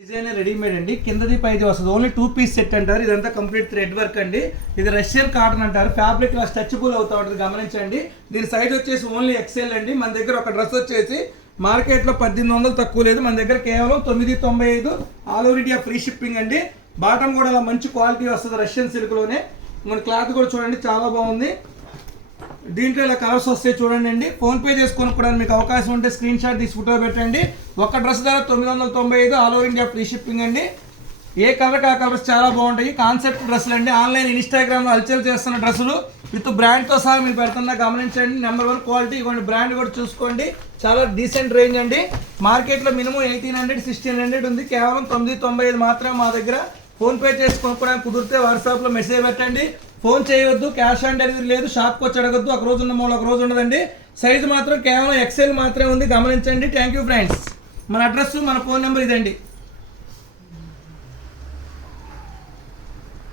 Design readymade అండి. కిందది పైది వస్తుంది. ఓన్లీ టూ పీస్ సెట్ అంటారు. ఇదంతా కంప్లీట్ థ్రెడ్ వర్క్ అండి. ఇది రష్యన్ కాటన్ అంటారు. ఫ్యాబ్రిక్ ఇలా స్ట్రెచబుల్ అవుతా ఉంటుంది. గమనించండి. దీని సైజ్ వచ్చేసి ఓన్లీ ఎక్సెల్ అండి. మన దగ్గర ఒక డ్రెస్ వచ్చేసి మార్కెట్లో పద్దెనిమిది వందలు తక్కువ లేదు. మన దగ్గర కేవలం తొమ్మిది తొంభై ఐదు. All over India free shipping అండి. బాటమ్ కూడా అలా మంచి క్వాలిటీ వస్తుంది రష్యన్ సిల్క్లోనే మన క్లాత్ కూడా చూడండి చాలా బాగుంది. దీంట్లో ఇలా కలర్స్ వస్తాయి చూడండి అండి. ఫోన్పే పే కూడా మీకు అవకాశం ఉంటే స్క్రీన్ షాట్ తీసి ఫోటో పెట్టండి. ఒక డ్రెస్ ధర తొమ్మిది వందల తొంభై ఐదు all over India free shipping అండి. ఏ కలర్ ఆ కలర్స్ చాలా బాగుంటాయి. కాన్సెప్ట్ డ్రెస్సులు అండి. ఆన్లైన్ ఇన్స్టాగ్రామ్లో హల్చల్ చేస్తున్న డ్రెస్సులు విత్ బ్రాండ్తో సహా మీరు పెడుతున్నా గమనించండి. నెంబర్ వన్ క్వాలిటీ ఇవ్వండి బ్రాండ్ కూడా చూసుకోండి. చాలా డీసెంట్ రేంజ్ అండి. మార్కెట్లో minimum eighteen hundred sixteen hundred ఉంది. కేవలం తొమ్మిది తొంభై ఐదు మాత్రమే మా దగ్గర. ఫోన్పే చేసి కొనుక్కోవడానికి కుదిరితే వాట్సాప్లో మెసేజ్ పెట్టండి. ఫోన్ చేయవద్దు క్యాష్ ఆన్ డెలివరీ లేదు షాప్కి వచ్చి అడగద్దు ఒక రోజు ఉన్న మూల ఒక రోజు ఉండదండి. సైజు మాత్రం కేవలం ఎక్సెల్ మాత్రమే ఉంది గమనించండి. థ్యాంక్ యూ ఫ్రెండ్స్ మన అడ్రస్ మన ఫోన్ నెంబర్ ఇదండి.